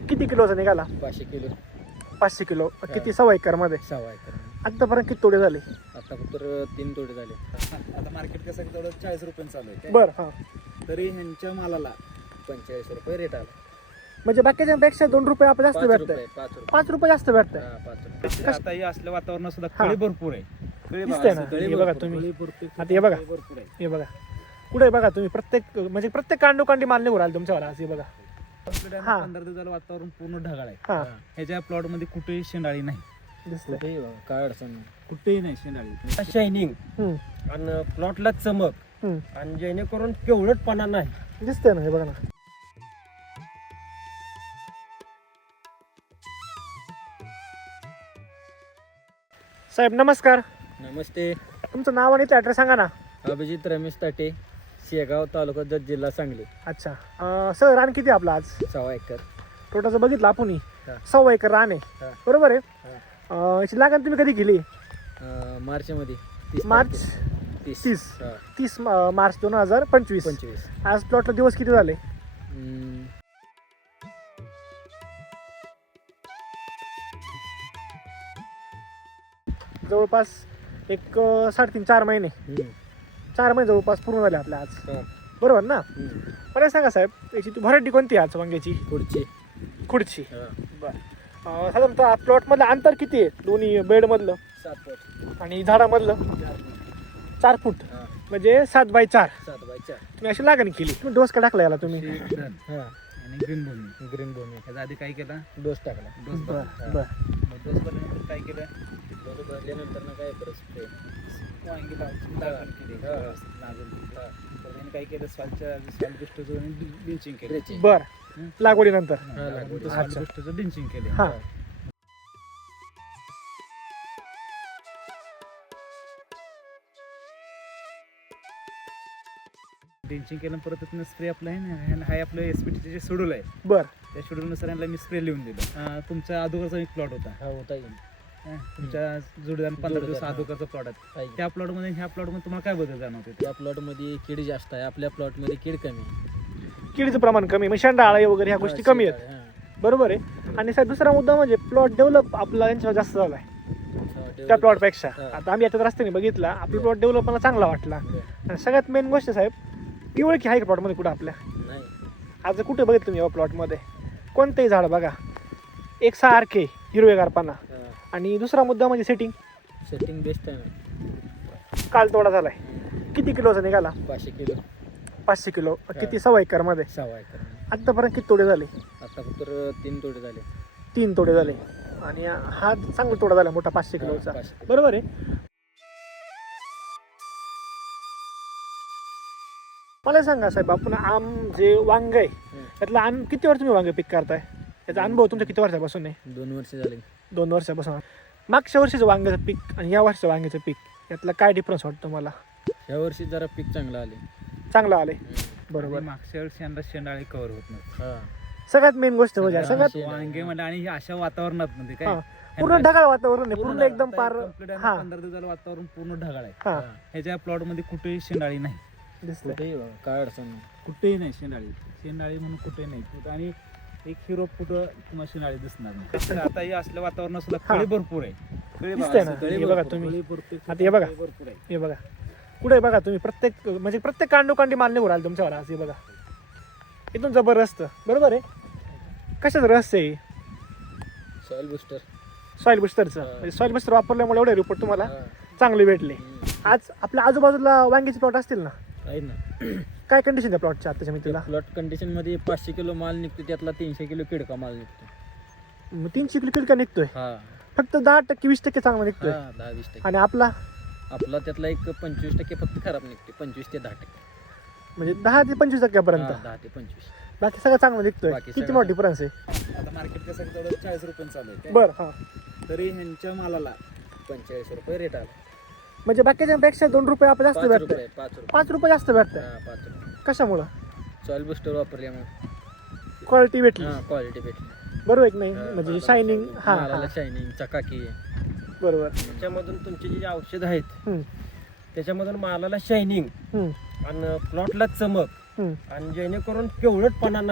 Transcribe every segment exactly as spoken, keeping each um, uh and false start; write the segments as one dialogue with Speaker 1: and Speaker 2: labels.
Speaker 1: किती किलोचा निघाला?
Speaker 2: पाचशे किलो.
Speaker 1: पाचशे किलो. किती? सव्वा एकर मध्ये.
Speaker 2: सव्वा एकर.
Speaker 1: आतापर्यंत किती तोडे झाले?
Speaker 2: आता फक्त तीन तोडे झाले. आता मार्केट कसं तेवढं चाळीस रुपये चालू आहे.
Speaker 1: बरं. हा,
Speaker 2: तरी ह्यांच्या मालाला पंचेचाळीस रुपये रेट आला.
Speaker 1: म्हणजे बाकीच्यांपेक्षा दोन रुपये आपण जास्त
Speaker 2: पाच
Speaker 1: भेटतंय.
Speaker 2: रुपये पाच रुपये
Speaker 1: पाच रुपये जास्त भेटतंय.
Speaker 2: हा, पाच रुपये.
Speaker 3: आता हे असल्या वातावरणात सुद्धा
Speaker 1: हा.
Speaker 3: कळी भरपूर आहे. कळी
Speaker 1: दिसतंय ना?
Speaker 3: बघा,
Speaker 1: हे बघा तुम्ही.
Speaker 2: भरपूर.
Speaker 1: आता हे बघा.
Speaker 3: भरपूर आहे.
Speaker 1: हे बघा कुठे बघा तुम्ही, प्रत्येक म्हणजे प्रत्येक कांडोकांडी माल निघून आले तुमच्यावर आज. हे बघा. हा.
Speaker 3: पंधरा दिवसाला वातावरण पूर्ण ढगाळ आहे.
Speaker 1: हा,
Speaker 3: ह्याच्या प्लॉट मध्ये कुठेही शेंडाळी नाही.
Speaker 1: दिसतंय.
Speaker 2: कुठेही बघा, काय अडचण नाही.
Speaker 3: कुठेही नाही शेंडाळी.
Speaker 4: शायनिंग
Speaker 1: हम्म,
Speaker 4: आणि प्लॉटला चमक
Speaker 1: हम्म.
Speaker 4: आणि जेणेकरून केवढटपणा नाही.
Speaker 1: दिसतंय ना? हे बघा ना. साहेब नमस्कार.
Speaker 2: नमस्ते.
Speaker 1: तुमचं नाव आणि ॲड्रेस सांगा ना.
Speaker 2: अभिजित रमेश ताटे, शेगाव, तालुका जत, जिल्हा सांगली.
Speaker 1: अच्छा. अं, सर रान किती आपलं आज?
Speaker 2: सव्वा एकर.
Speaker 1: टोटाचं बघितलं आपण.
Speaker 2: हा.
Speaker 1: सव्वा एकर रान आहे.
Speaker 2: हा.
Speaker 1: बरोबर आहे.
Speaker 2: हा.
Speaker 1: अं, याची लागण तुम्ही कधी केली?
Speaker 2: अं, मार्च मध्ये तीस
Speaker 1: मार्च
Speaker 2: तारखेला. तीस
Speaker 1: तीस
Speaker 2: हा,
Speaker 1: तीस म- मार्च दोन हजार पंचवीस.
Speaker 2: पंचवीस.
Speaker 1: आज प्लॉटला दिवस किती झाले?
Speaker 2: हम्म,
Speaker 1: जवळपास एक अं, साडेतीन चार महिने
Speaker 2: हम्म,
Speaker 1: चार महिने जवळपास पूर्ण झाले आपल्या आज.
Speaker 2: हा,
Speaker 1: बरोबर ना?
Speaker 2: हम्म.
Speaker 1: मला सांगा साहेब, याची व्हरायटी कोणती आहे आज वांग्याची?
Speaker 2: पुढची.
Speaker 1: खुडची.
Speaker 2: हा,
Speaker 1: बरं. अं, साधारणतः प्लॉटमधलं अंतर किती आहे दोन्ही बेडमधलं
Speaker 2: सात फूट.
Speaker 1: आणि झाडामधलं?
Speaker 2: चार फूट.
Speaker 1: चार फूट.
Speaker 2: हा,
Speaker 1: म्हणजे सात बाय चार.
Speaker 2: सात बाय चार.
Speaker 1: तुम्ही अशी लागण केली. तुम्ही डोस का टाकला याला तुम्ही?
Speaker 3: शेण
Speaker 2: हा,
Speaker 3: आणि ग्रीन भूमी.
Speaker 2: ग्रीन भूमी.
Speaker 3: ह्याच्या आधी काय केला?
Speaker 2: डोस टाकला.
Speaker 3: डोस
Speaker 1: बर
Speaker 3: भरला.
Speaker 1: बर.
Speaker 3: मग डोस भरल्यानंतर काय केलं?
Speaker 2: डोस भरल्यानंतर ना काय परत स्प्रे.
Speaker 3: वांगी लावून लागण केली.
Speaker 2: हा.
Speaker 3: नाजूक केली. तर त्याने काय केलं? स्वालच्या स्वाल बुस्टरचं डिंचिंग केलं.
Speaker 2: ड्रेचिंग.
Speaker 1: बर. लागवडीनंतर.
Speaker 2: हा, लागवडी.
Speaker 3: स्वाल
Speaker 1: अच्छा.
Speaker 3: बुस्टरचं डिंचिंग केले.
Speaker 1: हा.
Speaker 3: डिंचिंग केलं परत तिथनं स्प्रे आपलं आहे ना, ह्यानं- हाय आपलं S P T J schedule आहे
Speaker 1: बर.
Speaker 3: त्या शेड्यूलनुसार यांना मी स्प्रे लिहून दिलं. अं, तुमच्या अगोदरचा एक प्लॉट होता.
Speaker 2: हा, होता येईल.
Speaker 3: हं, तुमच्या जोडीदार पंधरा दिवस
Speaker 2: जोडीदार, हा.
Speaker 3: अगोदरचा प्लॉट आहे.
Speaker 2: आहे.
Speaker 3: त्या प्लॉटमध्ये ह्या प्लॉटमध्ये तुम्हाला काय बदल जाणवते?
Speaker 2: त्या प्लॉटमध्ये कीड जास्त आहे, आपल्या प्लॉटमध्ये कीड कमी आहे.
Speaker 1: किडीचं प्रमाण कमी, मग शेंडाळा वगैरे ह्या गोष्टी कमी आहेत.
Speaker 2: हा.
Speaker 1: बरोबर आहे. आणि साहेब दुसरा मुद्दा म्हणजे प्लॉट डेव्हलप आपला यांच्यावर जास्त झालाय
Speaker 2: हा,
Speaker 1: त्या प्लॉटपेक्षा.
Speaker 2: हा.
Speaker 1: आता आम्ही याच्यात रस्त्याने बघितला, आपला प्लॉट डेव्हलप मला चांगला वाटला. आणि सगळ्यात मेन गोष्ट साहेब, पिवळकी आहे का प्लॉटमध्ये कुठं आपल्या?
Speaker 2: नाही.
Speaker 1: आज कुठे बघितलं तुम्ही या प्लॉटमध्ये कोणतेही झाड बघा एक सारखे हिरवेगारपणा.
Speaker 2: हा.
Speaker 1: आणि दुसरा मुद्दा म्हणजे सेटिंग.
Speaker 2: सेटिंग बेस्ट आहे ना.
Speaker 1: काल तोडा झालाय. किती किलोचा निघाला?
Speaker 2: पाचशे किलो.
Speaker 1: पाचशे किलो. किती? सव्वा एकर मध्ये.
Speaker 2: सव्वा एकर.
Speaker 1: आतापर्यंत किती तोडे झाले?
Speaker 2: आता फक्त तीन तोडे झाले.
Speaker 1: तीन तोडे झाले. आणि हा चांगला तोडा झाला मोठा पाचशे किलोचा.
Speaker 2: पाचशे किलो.
Speaker 1: बरोबर आहे. मला सांगा साहेब, आपण आम जे वांग आहे
Speaker 2: हम्म.
Speaker 1: त्यातलं आम किती वर्ष तुम्ही वांगे पीक करताय? त्याचा अनुभव तुमचा किती वर्षापासून आहे?
Speaker 2: दोन वर्ष झाले.
Speaker 1: दोन वर्षापासून. मागच्या वर्षीचं वांग्याचं पीक आणि या वर्षीचं वांग्याचं पीक यातला काय डिफरन्स वाटतो मला?
Speaker 2: या वर्षी जरा पीक चांगलं आले.
Speaker 1: चांगलं आले.
Speaker 2: हम्म.
Speaker 1: बरोबर.
Speaker 3: आणि मागच्या वर्षी यंदा शेंडाळी कव्हर होत नव्हती.
Speaker 2: हा.
Speaker 1: सगळ्यात मेन गोष्ट म्हणजे
Speaker 2: सगळ्यात
Speaker 1: सगळ्यात
Speaker 2: शेंडाळी.
Speaker 3: वांगे म्हणजे आणि हे अशा वातावरणात मध्ये
Speaker 1: हा.
Speaker 3: काय
Speaker 1: पूर्ण ढगाळ वातावरण आहे. पूर्ण
Speaker 2: पूर्ण
Speaker 1: एकदम पार.
Speaker 3: complete आहे ना,
Speaker 1: हा.
Speaker 3: पंधरा दिवसाला वातावरण पूर्ण ढगाळ आहे.
Speaker 1: हा.
Speaker 2: हा.
Speaker 3: ह्याच्या प्लॉट मध्ये कुठेही शेंडाळी नाही.
Speaker 1: दिसतंय.
Speaker 2: कुठेही बघा, काय अडचण नाही.
Speaker 3: कुठेही नाही शेंडाळी. शेंडाळी म्हणून कुठेही नाही. कुठं आणि एक हिरो कुठं तुम्हाला शेंडाळी दिसणार नाही. आता हे असल्या वातावरणात सुद्धा
Speaker 1: हा.
Speaker 3: कळी भरपूर आहे. कळी बघा,
Speaker 1: दिसतंय ना?
Speaker 3: असं कळी
Speaker 1: हे बघा
Speaker 3: भरपूर,
Speaker 1: तुम्ही.
Speaker 3: कळी भरपूर,
Speaker 1: आता हे बघा.
Speaker 3: कळी भरपूर आहे.
Speaker 1: हे बघा कुठे बघा तुम्ही, प्रत्येक म्हणजे प्रत्येक कांडोकांडी माल निघून आले तुमच्यावर आज. हे बघा एकदम जबरदस्त. बरोबर आहे. कशाचं रहस्य आहे?
Speaker 2: Soil booster.
Speaker 1: सॉईल बुस्टरचं.
Speaker 2: हा.
Speaker 1: म्हणजे सॉईल बुस्टर वापरल्यामुळे एवढे रिपोर्ट तुम्हाला
Speaker 2: हा.
Speaker 1: चांगले भेटले.
Speaker 2: हम्म.
Speaker 1: आज आपल्या आजूबाजूला वांग्याचे प्लॉट असतील ना?
Speaker 2: आहे ना.
Speaker 1: काय कंडिशन आहे प्लॉटच्या आताच्या मितीला?
Speaker 2: प्लॉट कंडिशन मध्ये पाचशे किलो माल निघतो, त्यातला तीनशे किलो किडका माल निघतो.
Speaker 1: मग तीनशे किलो किलो निघतोय.
Speaker 2: हा.
Speaker 1: फक्त दहा टक्के वीस टक्के चांगला निघतोय.
Speaker 2: हा, दहा वीस टक्के.
Speaker 1: आणि आपला
Speaker 2: आपला त्यातला एक पंचवीस टक्के फक्त खराब निघते. पंचवीस ते दहा टक्के.
Speaker 1: म्हणजे दहा ते पंचवीस टक्क्यापर्यंत.
Speaker 2: हा, दहा ते पंचवीस.
Speaker 1: बाकी सगळं चांगलं निघतोय.
Speaker 2: बाकी
Speaker 1: किती
Speaker 2: सगळं
Speaker 1: मोठा डिफरन्स आहे?
Speaker 3: आता मार्केट कसं तेवढं चाळीस रुपये चालू आहे.
Speaker 1: बरं. हा.
Speaker 3: तरी ह्यांच्या मालाला
Speaker 2: पंचेचाळीस रुपये रेट आला.
Speaker 1: म्हणजे बाकीच्यांपेक्षा दोन रुपये आपण जास्त
Speaker 2: पाच
Speaker 1: भेटतंय.
Speaker 2: रुपये पाच रुपये
Speaker 1: पाच रुपये जास्त भेटतंय.
Speaker 2: हा, पाच रुपये.
Speaker 1: कशामुळं?
Speaker 2: सॉइल बुस्टर वापरल्यामुळे
Speaker 1: क्वालिटी भेटली.
Speaker 2: हा, क्वालिटी भेटली.
Speaker 1: बरोबर आहे की नाही?
Speaker 2: हा,
Speaker 1: म्हणजे
Speaker 2: मालाला
Speaker 1: शायनिंग.
Speaker 2: shining,
Speaker 1: हा
Speaker 2: मालाला
Speaker 1: हा.
Speaker 2: शायनिंग, चकाकी आहे.
Speaker 1: बरोबर.
Speaker 4: त्याच्यामधून तुमची जी औषधं आहेत
Speaker 1: हम्म,
Speaker 4: त्याच्यामधून मालाला शायनिंग
Speaker 1: हम्म,
Speaker 4: आणि प्लॉटला चमक
Speaker 1: हम्म.
Speaker 4: आणि जेणेकरून केवढटपणा नाही.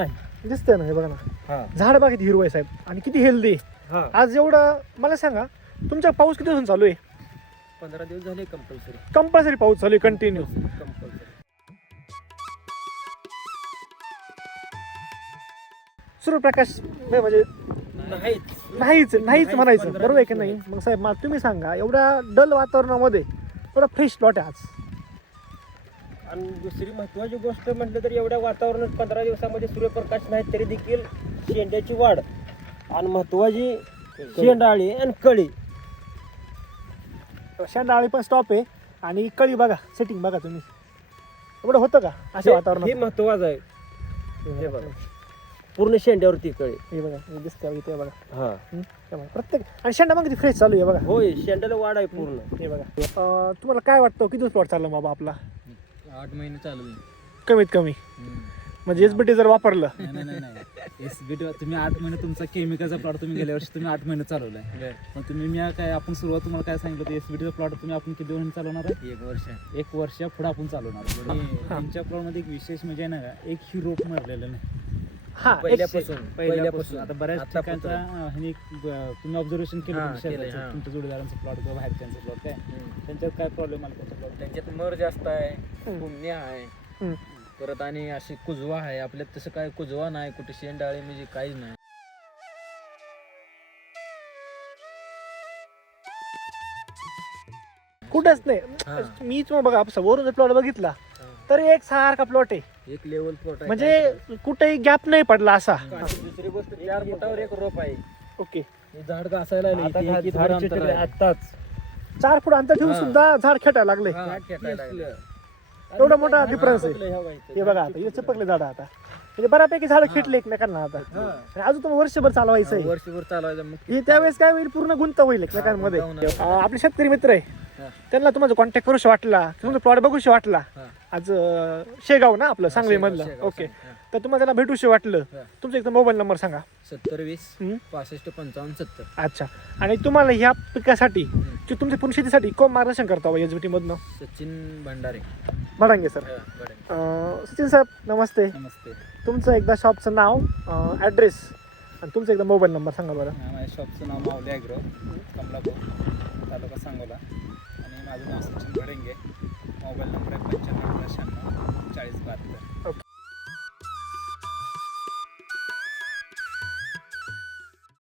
Speaker 1: दिसतंय ना हे बघा ना,
Speaker 4: हा
Speaker 1: झाड बघा किती हिरवं आहे साहेब आणि किती हेल्दी.
Speaker 4: हा
Speaker 1: आज एवढं मला सांगा, तुमचा पाऊस किती दिवसांनी चालू आहे?
Speaker 4: पंधरा दिवस झाले कंपल्सरी
Speaker 1: कंपल्सरी पाऊस चालू आहे कंटिन्यू.
Speaker 4: कंपल्सरी
Speaker 1: सूर्यप्रकाश म्हणजे
Speaker 4: नाहीच
Speaker 1: नाहीच नाहीच म्हणायचं,
Speaker 4: पंधरा
Speaker 1: बरोबर आहे की
Speaker 4: दिवस
Speaker 1: नाही? मग साहेब मला तुम्ही सांगा, एवढ्या डल वातावरणामध्ये एवढा फ्रेश प्लॉट आहे आज.
Speaker 4: आणि दुसरी महत्वाची गोष्ट म्हटलं तर एवढ्या वातावरणात पंधरा दिवसामध्ये सूर्यप्रकाश नाही तरी देखील शेंड्याची वाढ आणि महत्वाची शेंडाळी आणि कळी
Speaker 1: शेंडाळी पण स्टॉप आहे आणि कळी बघा, सेटिंग बघा तुम्ही, एवढं होतं का अशा
Speaker 4: हे- हे
Speaker 1: वातावरणात?
Speaker 4: महत्वाचं आहे. हे बघा पूर्ण शेंड्यावरती कळी.
Speaker 1: हे बघा, हे दिसतंय इथे बघा.
Speaker 4: हा
Speaker 1: हं? हे बघा, प्रत्येक आणि शेंडा मग किती फ्रेश चालू आहे बघा.
Speaker 4: होय शेंड्याला वाढ आहे पूर्ण.
Speaker 1: हे बघा. अं, तुम्हाला काय वाटतं किती दिवस प्लॉट चालला बाबा आपला?
Speaker 2: आठ महिने चालू आहे.
Speaker 1: कमीत कमी
Speaker 2: हम्म.
Speaker 1: म्हणजे एस बी टी जर वापरलं
Speaker 3: नाही नाही नाही नाही एस बी टी तुम्ही आठ महिने तुमचा केमिकलचा प्लॉट तुम्ही गेल्या वर्षी तुम्ही आठ महिने चालवलाय.
Speaker 2: बरं.
Speaker 3: मग तुम्ही मी काय आपण सुरुवात तुम्हाला काय सांगितलं होतं, एस बी टीचा प्लॉट तुम्ही आपण किती महिने चालवणार आहे?
Speaker 2: एक वर्ष
Speaker 3: एक वर्ष पुढे आपण चालवणार. आणि त्यांच्या प्लॉटमध्ये एक विशेष म्हणजे ना एक ही रोप मरलेलं नाही
Speaker 1: हा एक-
Speaker 4: पहिल्यापासून
Speaker 3: पहिल्यापासून. आता बऱ्याच
Speaker 4: आता
Speaker 3: ठिकाणचा अं, ह्यांनी एक, अं, तुम्ही ऑब्झर्वेशन केलं
Speaker 2: हा,
Speaker 3: तुमच्या
Speaker 2: केलंय,
Speaker 3: शेजारचं,
Speaker 2: हा.
Speaker 3: तुमच्या जोडीदारांचं प्लॉट किंवा बाहेरच्यांचं प्लॉट काय
Speaker 2: हम्म.
Speaker 3: त्यांच्यात काय प्रॉब्लेम आला त्यांच्या प्लॉट?
Speaker 2: त्यांच्यात मर जास्त आहे,
Speaker 1: हम्म.
Speaker 2: पुण्य आहे,
Speaker 1: हम्म.
Speaker 2: परत आणि अशी कुजवा आहे. आपल्यात तसं काय कुजवा नाही, कुठे शेंडाळे म्हणजे काहीच नाही.
Speaker 1: कुठंच
Speaker 2: हा.
Speaker 1: नाही. मी तुम्हाला बघा आपसा वरून प्लॉट बघितला तरी एक सारखा प्लॉट आहे,
Speaker 2: एक लेवल प्लॉट आहे.
Speaker 1: म्हणजे कुठेही गॅप नाही पडला असा.
Speaker 2: हम्म.
Speaker 4: आणि दुसरी गोष्ट चार फुटावर एक रोप आहे.
Speaker 1: ओके,
Speaker 2: हे झाड घासायला आले,
Speaker 4: आता
Speaker 2: इथे
Speaker 4: हा
Speaker 2: एक इथं
Speaker 4: झाड
Speaker 2: अंतर
Speaker 4: चिटकलं
Speaker 2: आहे.
Speaker 4: आत्ताच.
Speaker 1: चार फूट अंतर ठेवून
Speaker 2: हा.
Speaker 1: सुद्धा झाड खेटायला लागले.
Speaker 2: हा,
Speaker 4: झाड खेटायला लागलं.
Speaker 1: एवढा मोठा
Speaker 4: झाड
Speaker 1: difference आहे.
Speaker 4: चिटकलं ह्या वाईचं.
Speaker 1: हे बघा आता हे चपकले झाड आता म्हणजे बऱ्यापैकी झाड खेटले एकमेकांना आता.
Speaker 2: हा.
Speaker 1: आणि अजून तुम्हाला वर्षभर चालवायचं आहे.
Speaker 2: वर्षभर चालवायचं मग
Speaker 1: हे त्यावेळेस काय होईल, पूर्ण गुंत होईल एकमेकांमध्ये.
Speaker 2: हा, गुंत
Speaker 1: अं, आपले शेतकरी मित्र आहे,
Speaker 2: हा.
Speaker 1: त्यांना तुम्हाला कॉन्टॅक्ट करूशी वाटला, तुमचा प्लॉट बघूशी वाटला,
Speaker 2: हा.
Speaker 1: आज अं, शेगाव ना आपलं सांगली
Speaker 2: शेगाव-
Speaker 1: मधलं,
Speaker 2: शेगाव
Speaker 1: ओके,
Speaker 2: सांगली, हा.
Speaker 1: तर तुम्हाला त्यांना भेटूशी वाटलं,
Speaker 2: हा.
Speaker 1: तुमचा एकदा मोबाईल नंबर सांगा.
Speaker 2: सत्तर वीस
Speaker 1: हम्म.
Speaker 2: पासष्ट पंचावन्न सत्तर.
Speaker 1: अच्छा, आणि तुम्हाला ह्या पिकासाठी
Speaker 2: हम्म.
Speaker 1: की तुमच्या पूर्ण शेतीसाठी कोण मार्गदर्शन करतो एच बी टी मधनं?
Speaker 2: सचिन भंडारे.
Speaker 1: म्हणांगे सर.
Speaker 2: हा, बरं.
Speaker 1: अं, सचिन साहेब नमस्ते.
Speaker 3: नमस्ते.
Speaker 1: तुमचं एकदा शॉपचं नाव, ॲड्रेस आणि तुमचा एकदा मोबाईल नंबर सांगा बरं.
Speaker 3: हा, माझ्या शॉपचं नाव माऊली ॲग्रो, कमलापूर, तालुका सांगोला, आणि माझं नाव सचिन भडेंगे. मोबाईल नंबर आहे पंच्याण्णव शहाण्णव चाळीस बहात्तर.
Speaker 1: ओके,